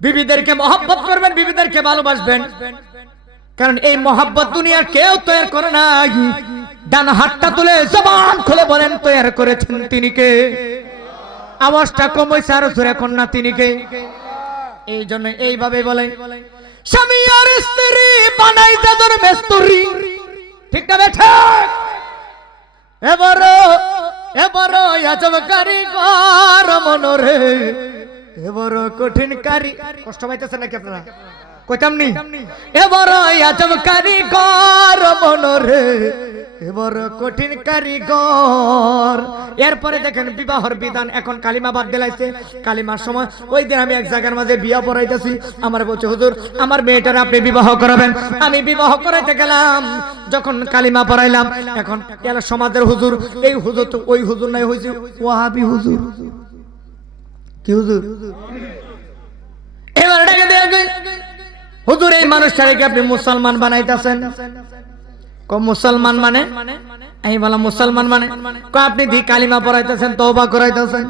বিবিদেরকে মহব্বত করবেন, বিবিদেরকে ভালোবাসবেন, কারণ এই মহব্বত দুনিয়ার কেউ তৈরি করে নাই। ডান হাতটা তুলে জবান খুলে বলেন তৈরি করেছেন তিনি কে? আওয়াজটা কম হইছে, আরো জোরে কোন না তিনি কে? এই জন্য এইভাবে বলে, স্বামী আর স্ত্রী বানাই যাদের মেস্তুরি, ঠিক না বেঠা? এবারো আজব কারিগর মনরে, এবার কঠিন কারি, কষ্ট পাইতেছেন নাকি আপনারা? কইতাম নি, এবার আজব কারিগর মনরে, এবার কঠিন কারিগর। এরপরে দেখেন বিবাহর বিধান, এখন কালিমা বাদ দিলাইছে। কালিমার সময় ওই দিন আমি এক জায়গার মাঝে বিয়া পড়াইতেছি, আমার বলছে হুজুর আমার মেয়েটার আপনি বিবাহ করাবেন। আমি বিবাহ করাইতে গেলাম, যখন কালিমা পড়াইলাম, এখন এলা সমাজের হুজুর, এই হুজুর তো ওই হুজুর নাই, হয়েছে ওয়াহাবি হুজুর। কি হুজুর? এবার ডেকে দিয়ে হুজুর এই মানুষটাকে আপনি মুসলমান বানাইতেছেন। মুসলমান মানে? আমি বললাম মুসলমান মানে আপনি দি কালিমা পড়াইতেছেন, তওবা করাইতেছেন।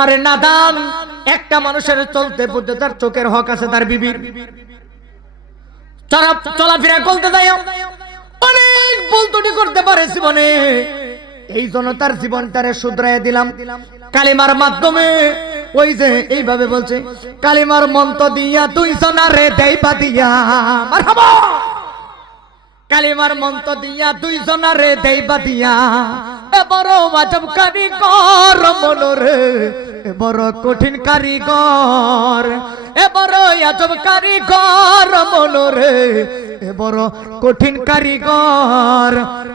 আরে নাদান, একটা মানুষের চলতে পড়তে তার চোখের হক আছে, তার বিবির চলাফেরা করতে দেয়, অনেক ভুল ত্রুটি করতে পারে জীবনে। এই জন্য তার জীবনটারে শুধরাইয়া দিলাম কালিমার মাধ্যমে। ওই যে এইভাবে বলছে, কালিমার মন্ত্র দিয়া তুই জনারে দেইবা দিয়া, মারহাবা। কালিমার মন্ত্র দিয়া দুই জনারে দেইবা দিয়া, এবারো আজব কারিগর মনরে, এবারো কঠিন কারিগর, এবারো আজব কারিগর মনরে, এবারো কঠিন কারিগর।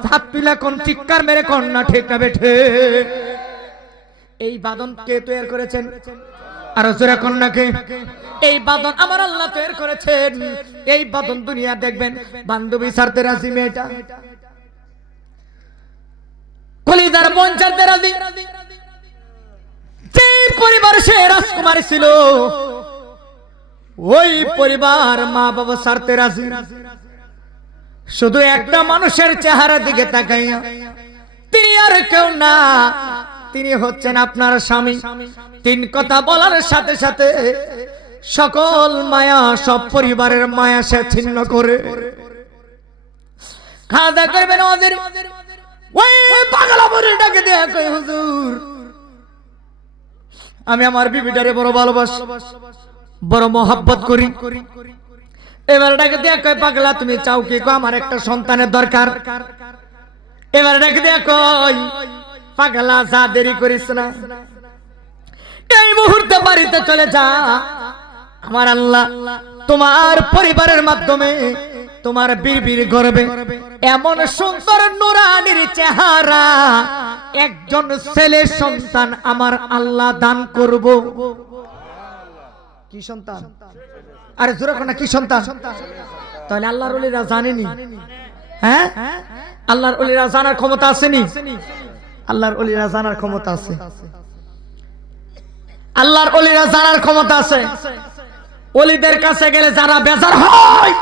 হাত তুলে কোন চিৎকার মেরে কোন না ঠিক না বেঠে? এই বাদন কে তৈরি করেছেন? আর জোরে কোন না কে? এই বাদন আমার আল্লাহ তৈরি করেছেন। এই বাদন দুনিয়া দেখবেন বান্ধবী ছাড়তে রাজি, মেয়েটা কলিজার বোন ছাড়তে রাজি। যে পরিবার সে রাজকুমারী ছিল, ওই পরিবার মা বাবা ছাড়তে রাজি। শুধু একটা মানুষের চেহারা দিকে তাকাইয়া, তিনি আর কেউ না, তিনি হচ্ছেন আপনার স্বামী। তিন কথা বলার সাথে সাথে সকল মায়া, সব পরিবারের মায়া সে ছিন্ন করে খাওয়া দাওয়া করবেন। আমাদের ওই পাগলা বুড়িটাকে দেয়া কই, হুজুর আমি আমার বিবিটারে বড় ভালোবাসি, বড় মহব্বত করি। এবার ডাকে দেয়া কই, পাগলা তুমি চাও কি? আমার একটা সন্তানের দরকার। এবার ডাকে দেয়া কই, পাগলা যা দেরি করিস না, এই মুহূর্তে বাড়িতে চলে যা। আমার আল্লাহ তোমার পরিবারের মাধ্যমে তোমার বিবির গর্বে এমন সুন্দর নুরানির চেহারা একজন ছেলে সন্তান আমার আল্লাহ দান করব। কি সন্তান? আরে জোরে কোন না, কি সন্তান? তাহলে আল্লাহর ওলিরা জানেনি? হ্যাঁ, আল্লাহর ওলিরা জানার ক্ষমতা আসেনি? আল্লাহর ওলিরা জানার ক্ষমতা আছে, আল্লাহর ওলিরা জানার ক্ষমতা আছে। ওলিদের কাছে গেলে যারা বেজার হয়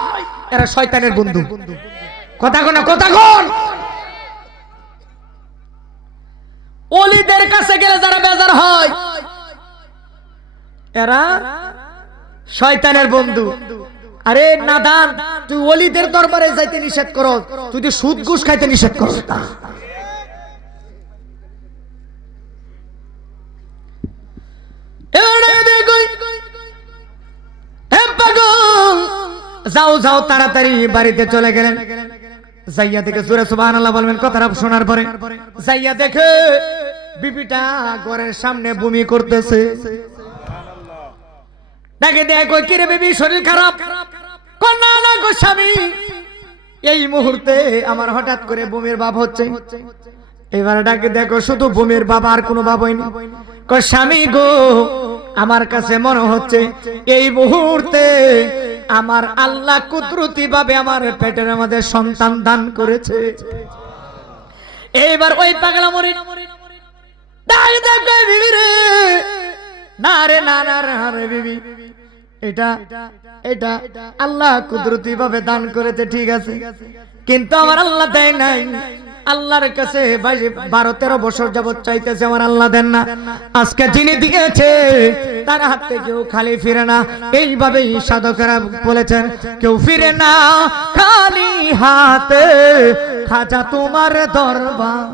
এরা শয়তানের বন্ধু। কথা কোন, কথা কোন? ওলিদের কাছে গেলে যারা বেজার হয় এরা শয়তানের বন্ধু। আরে নাদান, তুই ওলিদের দরবারে যাইতে নিষেধ করো, তুই সুদ ঘুষ খাইতে নিষেধ করো। যাও যাও তাড়াতাড়ি বাড়িতে চলে গেলেন। যাইয়া দেখে জোরে সুবহানাল্লাহ বলবেন কথাটা শোনার পরে, যাইয়া দেখে বিবিটা ঘরের সামনে বমি করতেছে। ডাকে দেয় কই, কি রে বিবি শরীর খারাপ? না না গো স্বামী, এই মুহূর্তে আমার হঠাৎ করে বমির ভাব হচ্ছে। এবার ডাকে দেখো শুধু বমির ভাব, আর কোনো ভাব হয়নি। কই স্বামী গো, আমার কাছে মনে হচ্ছে এই মুহূর্তে আমার আল্লাহ কুদরতি ভাবে আমার পেটের আমাদের সন্তান দান করেছে। এইবার ওই পাগলা মরি ডাক দেখ বিবি রে, না রে না না রে বিবি, এটা এটা আল্লাহ কুদরতি ভাবে দান করেছে, ঠিক আছে, কিন্তু আমার আল্লাহ দেয় নাই। আল্লাহর কাছে 12-13 বছর যাবত চাইতেছে, আমার আল্লাহ দেন না। আজকে যিনি দিয়েছে তার হাত থেকেও খালি ফিরে না। এইভাবেই সাধকেরা বলেছেন, কেউ ফিরে না খালি হাতে, খাজা তোমার দরবার।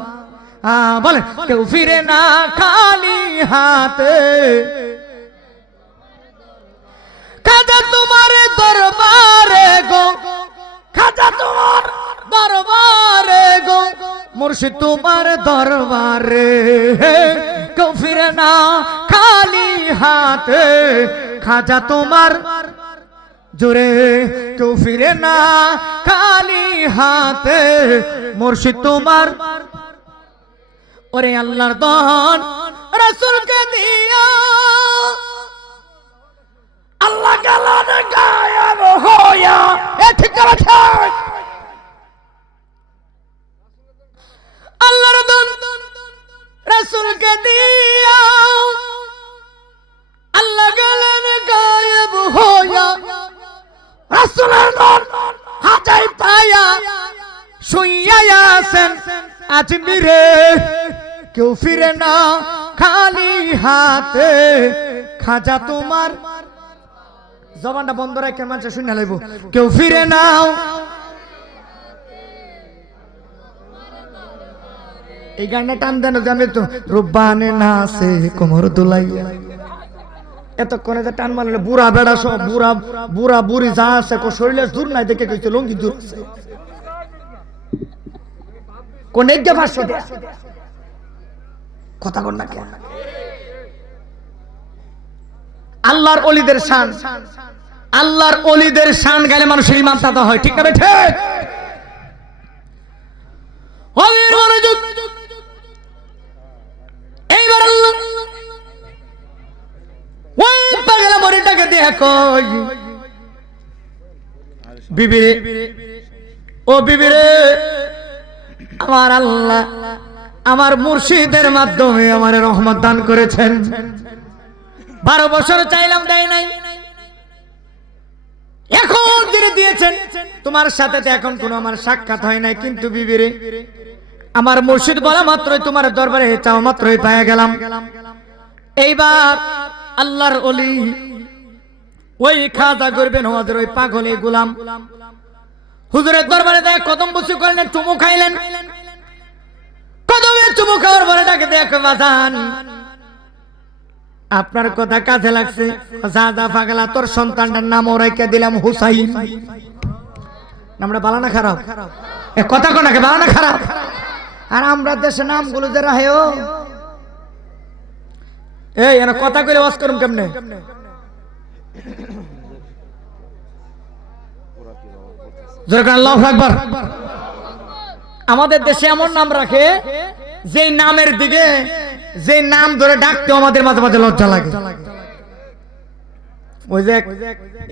বলে কেউ ফিরে না খালি হাতে, খাজা তোমার দরবারে গো, খাজা তোমার দরবারে গো, মুর্শিদ তোমার দরবারে। কেউ ফিরে না খালি হাতে, খাজা তোমার জোরে। কেউ ফিরে না খালি হাতে, মুর্শিদ তোমার। ওরে আল্লাহর দন রাসূলকে দিয়া আল্লাহ গালার গায়েব হইয়া, এ ঠিক আছে। আল্লাহর দন রাসূলকে দিয়া আল্লাহ গালার গায়েব হইয়া, রাসূলের দন হাজাই পায়া শুইয়া আছেন আজমিরে। কেউ ফিরে না খালি হাতে, খাজা তোমার। জবানটা বন্ধ রেখে মানুষ শুনে লাইব। কেউ ফিরে নাও, এই গানটা টান দেন জানি তো। রুব্বানে নাসে কোমর দুলাইয়া, এতক্ষণে যে টান মারলে বুড়া বেড়া সব বুড়া বুড়া বুড়ি যা আছে শরীরে দূর নাই দেখে কইছে লঙ্গি দূর আছে। কোন এক ভাষ্য দেয়া কথা বল না কেন? আল্লাহর ওলিদের শান, আল্লাহর ওলিদের শান গালে মানুষের ইমান তাতা হয়, ঠিক না ঠিক? এইবার আল্লাহ ওই পাগলা মরিটাকে দিয়ে কই, বিবি ও বিবি রে, আমার আল্লাহ আমার মুর্শিদের মাধ্যমে আমার রহমত দান করেছেন। 12 বছর চাইলাম দেয় নাই, এখন যিনি দিয়েছেন তোমার সাথে তো এখন কোনো আমার সাক্ষাৎ হয় নাই, কিন্তু বিবিরে আমার মুর্শিদ বলা মাত্রই তোমার দরবারে চাও মাত্রই পেয়ে গেলাম। এইবার আল্লাহর ওলি ওই খাজা করবেন হওয়াদের ওই পাগলে গোলাম হুজুরের দরবারে দেয় কদম বসি করলেন, চুমু খাইলেন। কদমে চুমু খাওয়ার পরে ডাকে দেখো বাজান, আপনার কথা কাজে লাগছে। সাদা পাগলা তোর সন্তানটার নাম ওরাইকে দিলাম হুসাইন। নামটা ভালো না খারাপ? কথা কোনাকে ভালো না খারাপ? আর আমরা দেশে নামগুলো যে রাহে ও এই এর কথা কইলে ওয়াজ করুম কেমনে? জোরে আল্লাহু আকবার। আমাদের দেশে এমন নাম রাখে যে নামের দিকে যে নাম ধরে ডাকতে আমাদের মাঝে মাঝে লজ্জা লাগে। ওই যে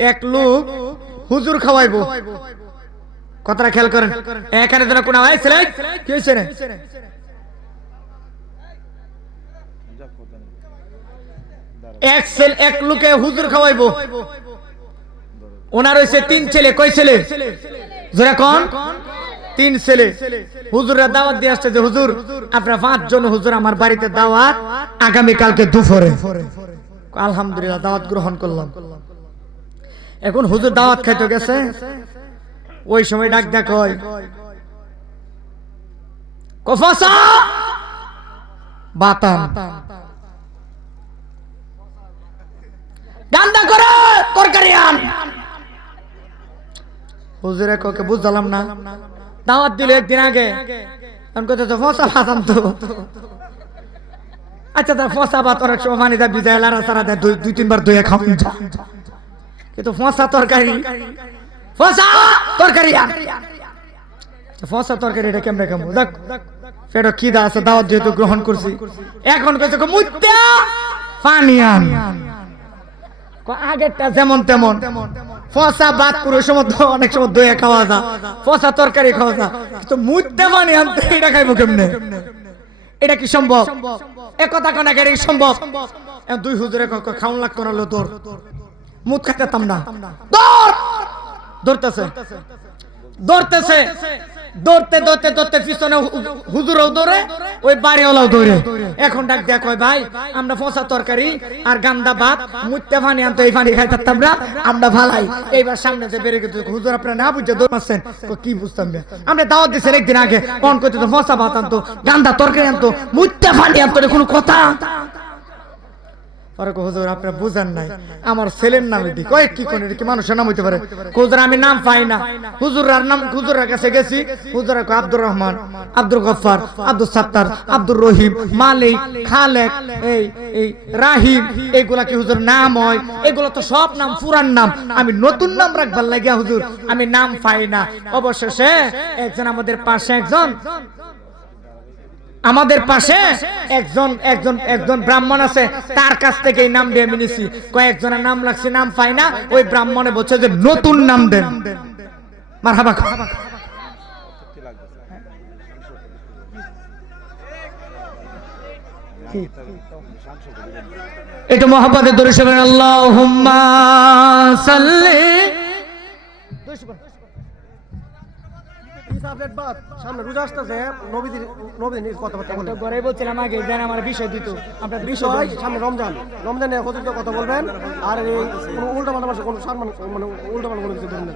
এক লোক হুজুর খাওয়াইবো, কথাটা খেয়াল করেন। এখানে যেন কোন আওয়াজ ছেলে কি হয়েছে রে? এক লোকে হুজুর খাওয়াইবো, ওনার হয়েছে 3 ছেলে। কয় ছেলে? জোরে কোন? 3 ছেলে। হুজুরের দাওয়াত দিয়ে আসছে যে হুজুর আপনারা 5 জন হুজুর আমার বাড়িতে দাওয়াত, আগামী কালকে দুপুরে। আলহামদুলিল্লাহ দাওয়াত গ্রহণ করলাম। এখন হুজুর দাওয়াত খাইতে গেছে, ওই সময় ডাক দেখ হয় কফাসা বাতান গান্দা করে তরকারি আন। হুজুরে ককে বুঝলাম না, দাওয়াত দিল একদিন আগে, আমি কত তো ফসা ভাত আনতো। আচ্ছা তা ফসা ভাত অনেক সময় পানি দা ভিজায় লাড়া সারা দেয়, 2-3 বার ধুয়ে খাও। কিন্তু ফসা তরকারি, ফসা তরকারি আন। ফসা তরকারি এটা কেমনে খাবো? দেখ পেট খিদা আছে, দাওয়াত যেহেতু গ্রহণ করছি, এখন কইছে মুত্তা পানি আন। আগেরটা যেমন তেমন ফসা ভাত পুরো সময় অনেক সময় দইয়ে খাওয়া যা, ফসা তরকারি খাওয়া যা, কিন্তু মুত্তা পানি আনতে এটা খাইবো কেমনে? এটা কি সম্ভব? এ কথা কোন আগে সম্ভব? 2 হুজুরে খাউন লাগ করালো, তোর মুত খাইতাম না, ধরতেছে ধরতেছে দৌড়তে দৌড়তে দৌড়তে পিছনে হুজুরও দৌড়ে ওই বাড়িওয়ালাও দৌড়ে। এখন ডাক দেয়া কয় ভাই আমরা ফসা তরকারি আর গান্দা ভাত মুত্তে পানি আনতো, এই পানি খাই থাকতাম না আমরা ভালাই। এইবার সামনে যে বেড়ে গেছে হুজুর আপনারা না বুঝে দৌড়াচ্ছেন, কি বুঝতাম না আমরা দাওয়াত দিচ্ছেন একদিন আগে অন করতে তো ফসা ভাত আনতো গান্দা তরকারি আনতো মুত্তে পানি আনতো, কোনো কথা। হুজুর আপনারা বুঝেন নাই আমার ছেলের নাম এটি কয়েক কি কোন কি মানুষের নাম হইতে পারে। হুজুর আমি নাম পাই না। হুজুরার নাম হুজুরের কাছে গেছি, হুজুর আব্দুর রহমান, আব্দুল গফফার, আব্দুল সাত্তার, আব্দুর রহিম, মালিক, খালেক, এই রাহিম, এইগুলা কি হুজুর নাম হয়? এগুলো তো সব নাম পুরান নাম, আমি নতুন নাম রাখবার লাগিয়া হুজুর আমি নাম পাই না। অবশেষে একজন আমাদের পাশে একজন ব্রাহ্মণ আছে, তার কাছ থেকে এই নাম দিয়ে নিয়েছি। কয়েকজনের নাম লাগছে নাম পাই না, ওই ব্রাহ্মণে বলছে যে নতুন নাম দেন। মারহাবা। এটা মোহাম্মদের দরুদ শরীফ আল্লাহুম্মা সাল্লি। সামনে রোজা আসতেছে, নবীদের কথাবার্তা বলে ঘরে বলছিলাম আগে যেন আমার বিষয় দিত আপনার বিষয় সামনে রমজানে হুজুরদের কথা বলবেন, আর এই কোনো উল্টাপাল্টা ভাষা কোনো সম্মান মানে উল্টাপাল্টা কোনো কিছু ধরুন না।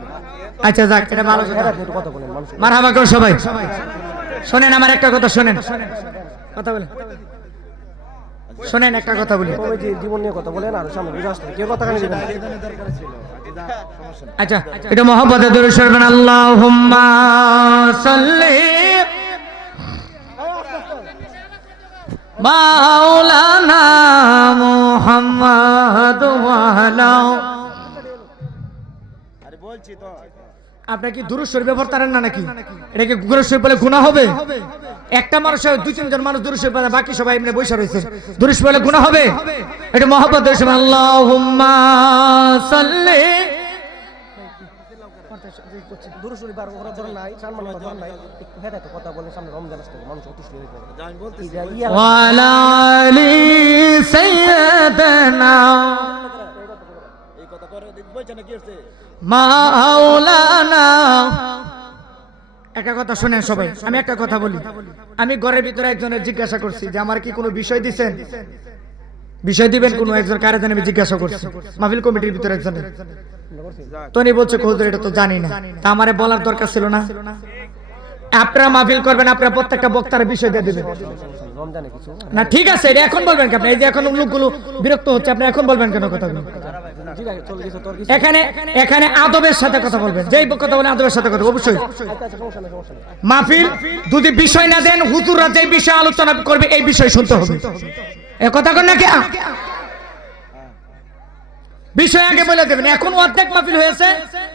আচ্ছা যাক, এটা ভালো কথা বলেন মানুষ। মারহাবা করো সবাই। শোনেন আমার একটা কথা, শোনেন কথা বলেন, শোনেন একটা কথা বলি। জীবন নিয়ে কথা বলেন, আর সামনে রোজা আসতেছে কেউ কথা কানে দিবেন। আচ্ছা এটা মোহাম্মদের দরুদ শরীফ আল্লাহুম্মা সাল্লি মাওলানা মুহাম্মদ ওয়া আলা। আরে বলছি তো আপনি কি দুরূদ শরীফ পড়তারেন না নাকি? এটা কি দুরূদ শরীফ বলে গুনাহ হবে? একটা মানুষ দুই তিনজন মানুষ দুরূদ শরীফ পড়ে, বাকি সবাই এমনি বসে রয়েছে, দুরূদ শরীফ বলে গুনাহ হবে? এটা মোহাম্মদের দরুদ শরীফ আল্লাহুম্মা সাল্লি। দুরূদ শরীফ আর ওরা ধরে নাই, সম্মান কথা নাই, একটু হেদায়েত কথা বলেন, সামনে রমজান আসছে মানুষ অতিষ্ঠ হয়ে যাবে। আমি বলতেছি ওয়া আলা আলি সাইয়্যিদানা এই কথা করে বলছেন কি হচ্ছে মাওলানা। একটা কথা শুনেন সবাই, আমি একটা কথা বলি। আমি ঘরের ভিতরে একজনের জিজ্ঞাসা করছি যে আমার কি কোনো বিষয় দিবেন, বিষয় দিবেন কোনো একজন কারে জানি আমি জিজ্ঞাসা করছি মাহফিল কমিটির ভিতরে একজনের। তনি বলছে হুজুর এটা তো জানি না, তা আমারে বলার দরকার ছিল না? আপনারা মাহফিল করবেন, আপনারা প্রত্যেকটা বক্তার বিষয় দিয়ে দিবেন না, ঠিক আছে এটা এখন বলবেন কেন? এই যে এখন লোকগুলো বিরক্ত হচ্ছে, আপনি এখন বলবেন কেন কথাগুলো? এখানে আদবের সাথে কথা বলবেন, যেই কথা বলে আদবের সাথে কথা অবশ্যই। মাহফিল যদি বিষয় না দেন, হুজুররা যেই বিষয় আলোচনা করবে এই বিষয় শুনতে হবে। এ কথা কন না কে? বিষয় আগে বলে দেবেন। এখন অর্ধেক মাহফিল হয়েছে,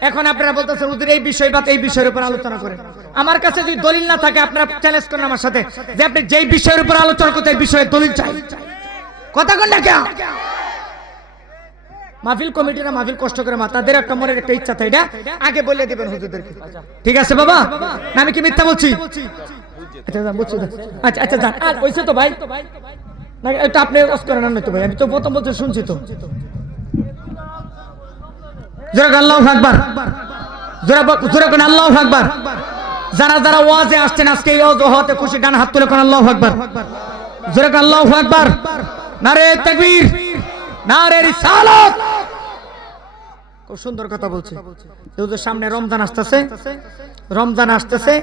এখন আপনারা বলতেছেন হুজুর এই বিষয় বা এই বিষয়ের উপর আলোচনা করেন। আমার কাছে যদি দলিল না থাকে আপনারা চ্যালেঞ্জ করেন আমার সাথে যে আপনি যেই বিষয়ের উপর আলোচনা করতে এই বিষয়ে দলিল চাই। কথা কন না কে? মাহফিল কমিটিরা মাহফিল কষ্ট করে তাদের একটা মনের একটা ইচ্ছা থাকে, এটা আগে বলে দিবেন হুজুরদেরকে। ঠিক আছে বাবা, না আমি কি মিথ্যা বলছি? আচ্ছা বুঝছি। আচ্ছা আচ্ছা যান। আর হইছে তো ভাই, না এটা আপনি কাজ করেন না তো ভাই, আমি তো প্রথম বলতে শুনছি তো। জোরে আল্লাহু আকবার, জোরে কোন আল্লাহু আকবার। যারা যারা ওয়াজে আসছেন আজকে এই ওয়াজ হতে খুশি, ডান হাত তুলে কোন আল্লাহু আকবার, জোরে কোন আল্লাহু আকবার। নারে তাকবীর, নারে রিসালাত। খুব সুন্দর কথা বলছে। যেহেতু সামনে রমজান আসতেছে,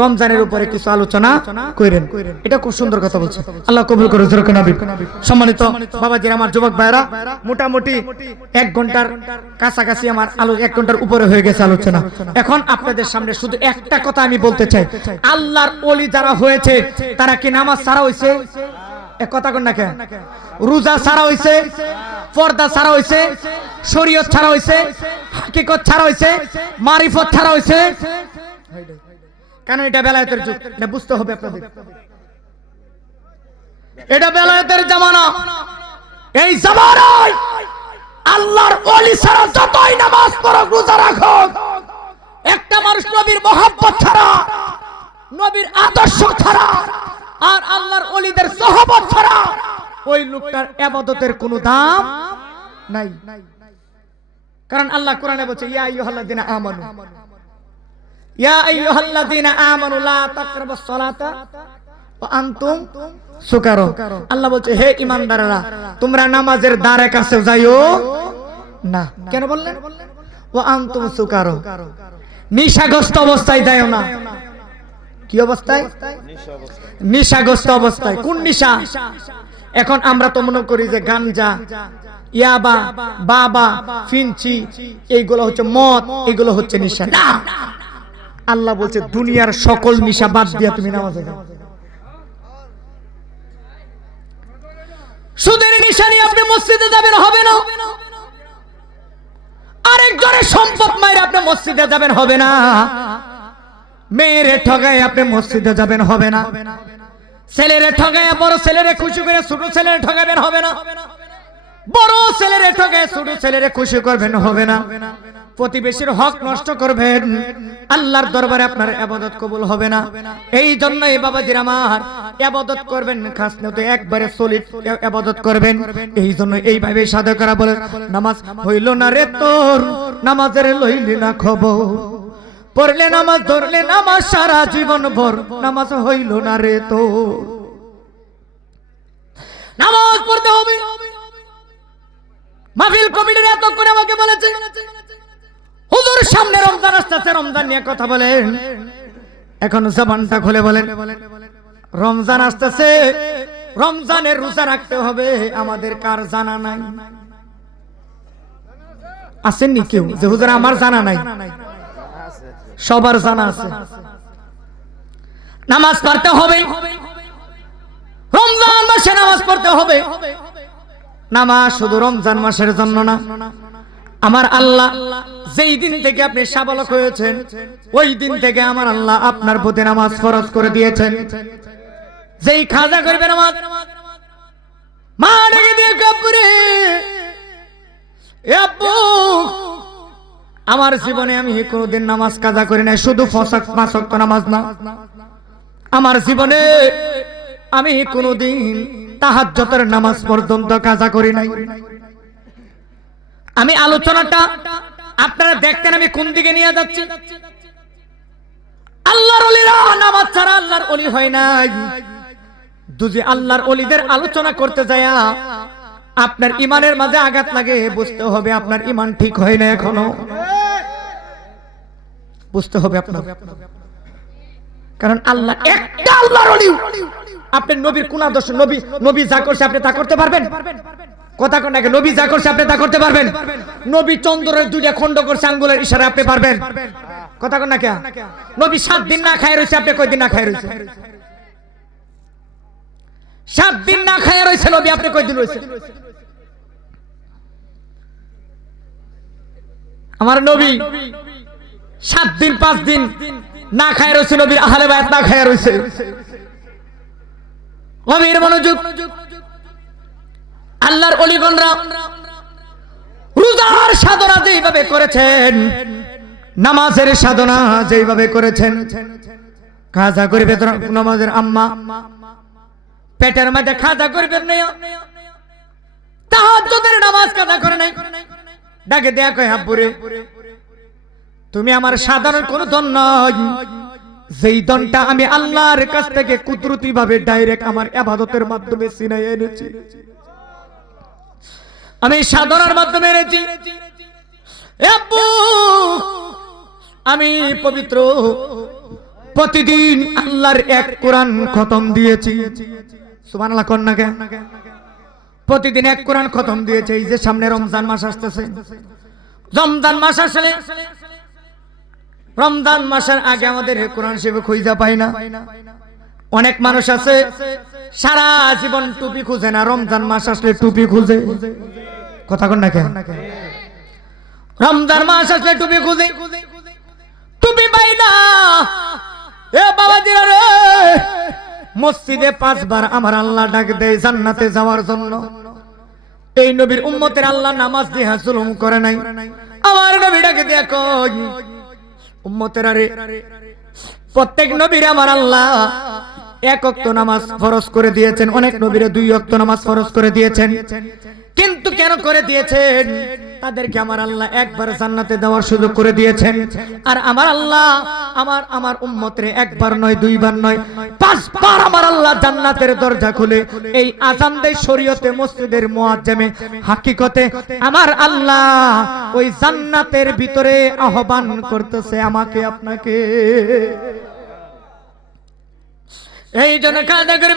রমজানের উপরে কিছু আলোচনা করেন, এটা খুব সুন্দর কথা বলছে। আল্লাহ কবুল করে। সম্মানিত বাবাজির, আমার যুবক ভাইরা, মোটামুটি 1 ঘন্টার কাছাকাছি আমার 1 ঘন্টার উপরে হয়ে গেছে আলোচনা। এখন আপনাদের সামনে শুধু একটা কথা আমি বলতে চাই, আল্লাহর ওলি যারা হয়েছে তারা কি নামাজ ছাড়া হয়েছে? এক কথা কন না কেন? রোজা ছাড়া হয়েছে, পর্দা ছাড়া হয়েছে, শরীয়ত ছাড়া হয়েছে, হাকিকত ছাড়া হয়েছে, মারিফত ছাড়া হয়েছে। কেন? এটা বেলায়েতের যুগ, এটা বুঝতে হবে আপনাদের। এটা বেলায়েতের জামানা। এই জামানায় আল্লাহর ওলি ছাড়া যতই নামাজ পড়ো, রোজা রাখো, একটা মানুষ নবীর মহব্বত ছাড়া, নবীর আদর্শ ছাড়া, আর আল্লাহর ওলিদের সোহবত ছাড়া ওই লোকটার ইবাদতের কোনো দাম নাই। কারণ আল্লাহ কোরআনে বলছে ইয়া আইয়ুহাল্লাযিনা আমানু ইয়া আইয়ুহাল্লাযীনা আমানু লা তাকরাবুস সালাতা ওয়া আনতুম সুকারা। আল্লাহ বলছে হে ঈমানদাররা তোমরা নামাজের ধারে কাছে যাইও না। কেন বললেন? ওয়া আনতুম সুকারা, নিশাগ্রস্ত অবস্থায় যাইও না। কি অবস্থায়? নিশাগ্রস্ত অবস্থায়। কোন নিশা? এখন আমরা তো মনে করি যে গাঞ্জা, ইয়াবা, বাবা, ফিনচি এইগুলো হচ্ছে মদ, এগুলো হচ্ছে নিশা। না, আল্লাহ বলছে দুনিয়ার সকল নিশা বাদ দিয়া তুমি নামাজে যাও। সুদের নিশা নিয়ে আপনি মসজিদে যাবেন হবে না। আরেকজনের সম্পদ মাইরে আপনি মসজিদে যাবেন হবে না। মেয়েরে ঠগায় আপনি মসজিদে যাবেন হবে না। ছেলেরে ঠগায় বড় ছেলেরে খুশি করে ছোট ছেলেরে ঠগাবেন হবে না। বড় ছেলেরে ঠগায় ছোট ছেলেরে খুশি করবেন হবে না। প্রতিবেশীর হক নষ্ট করবেন, আল্লাহর দরবারে আপনার ইবাদত কবুল হবে না। এই জন্য এই বাবাজির আমার ইবাদত করবেন খাস নিয়তে একবারে সলিড ইবাদত করবেন। এই জন্য এইভাবে সাদা করা বলে নামাজ হইল না রে তোর, নামাজের লইলি না খবর, পড়লে নামাজ ধরলে নামাজ সারা জীবন ভর, নামাজ হইল না রে তোর। নামাজ পড়তে হবে। মাহফিল কমিটির এত করে আমাকে বলেছে হুজুর সামনে রমজান আসছে, রমজান নিয়ে কথা বলেন। এখন জবানটা খুলে বলেন রমজান আসতেছে, রমজানের রোজা রাখতে হবে, আমাদের কার জানা নাই? আসেননি কেউ যে হুজুর আমার জানা নাই? সবার জানা আছে। নামাজ পড়তে হবে, রমজান মাসে নামাজ পড়তে হবে। নামাজ শুধু রমজান মাসের জন্য না। আমার আল্লাহ যেই দিন থেকে আপনি সাবালক হয়েছেন ওই দিন থেকে আমার আল্লাহ আপনার প্রতি নামাজ ফরজ করে দিয়েছেন। যেই খাজা করবে নামাজ, মা ডেকে দিয়ে কাপড়ে আব্বু আমার জীবনে আমি কোনোদিন নামাজ কাজা করি নাই, শুধু পাঁচ ওয়াক্ত নামাজ না, আমার জীবনে আমি কোনোদিন তাহাজ্জুদের নামাজ পর্যন্ত কাজা করি নাই। আমি আলোচনাটা আপনারা দেখতেন আমি কোন দিকে নিয়ে যাচ্ছি। আল্লাহর ওলিরা নামাজ ছাড়া আল্লাহর ওলি হয় নাই। যদি আল্লাহর ওলিদের আলোচনা করতে যায় আপনার ইমানের মাঝে আঘাত লাগে, বুঝতে হবে আপনার ইমান ঠিক হয় না এখনো, বুঝতে হবে আপনার। কারণ আল্লাহ একটা আল্লাহর ওলি। আপনি নবীর কোন আদর্শ, নবী যা করছে আপনি তা করতে পারবেন? কথা কোন নাকি? নবী যা করছে আপনি তা করতে পারবেন? নবী চন্দ্রের দুইটা খণ্ড করছে আঙ্গুলের ইশারায়, আপনি পারবেন? কথা কোন নাকি? নবী 7 দিন না খায় রয়েছে, আপনি কয়দিন না খায় রয়েছে? 7 দিন না খায় রয়েছে নবী, আপনি কয়দিন রয়েছে? আমার নবী 7 দিন 5 দিন না খায় রয়েছে, নবীর আহলে বায়াত না খায় রয়েছে। গভীর মনোযোগ। আল্লাহর ওলিগণরা রোজার সাধনা যেইভাবে করেছেন, নামাজের সাধনা যেইভাবে করেছেন, খাজা করবে নামাজের আম্মা পেটের মধ্যে খাজা করবে না, তাহাজ্জুদের নামাজ কাজা করে নাই, ডাকে দেয়া কয় আব্বুরে তুমি আমার সাধারণ কোন ধন নয়, যেই ধনটা আমি আল্লাহর কাছ থেকে কুদরতি ভাবে ডাইরেক্ট আমার ইবাদতের মাধ্যমে ছিনাই এনেছি, আমি সাধনার মাধ্যমে এনেছি। আব্বু আমি পবিত্র প্রতিদিন আল্লাহর এক কোরআন খতম দিয়েছি। সুবহানাল্লাহ কোন না কেন? প্রতিদিন এক কোরআন খতম দিয়েছে। এই যে সামনে রমজান মাস আসতেছে, রমজান মাস আসলে রমজান মাসের আগে আমাদের কোরআন শরীফ খুঁজে পাই না। অনেক মানুষ আছে সারা জীবন টুপি খুঁজে না, রমজান মাস আসলে টুপি খুঁজে। কথা কোন না কেন? রমজান মাস আসলে টুপি খুঁজে, টুপি পাই না। এ বাবাজিরা রে, মসজিদে 5 বার আমার আল্লাহ ডাক দেয় জান্নাতে যাওয়ার জন্য। এই নবীর উম্মতের আল্লাহ নামাজ দিয়ে জুলুম করে নাই। আমার নবী ডাকে দিয়ে কই উম্মতেরা রে, প্রত্যেক নবীর আমার আল্লাহ 1 ওয়াক্ত নামাজ ফরজ করে দিয়েছেন, অনেক নবীরে 2 ওয়াক্ত নামাজ ফরজ করে দিয়েছেন। কিন্তু কেন করে দিয়েছেন? তাদেরকে আমার আল্লাহ একবার জান্নাতে দেওয়ার সুযোগ করে দিয়েছেন। আর আমার আল্লাহ আমার উম্মতের একবার নয়, দুইবার নয়, 5 বার আমার আল্লাহ জান্নাতের দরজা খুলে এই আযান দেয় শরীয়তে মসজিদের মুয়াজ্জিমে হাকিকতে আমার আল্লাহ ওই জান্নাতের ভিতরে আহ্বান করতেছে আমাকে আপনাকে। এই জন্য কায়দা করে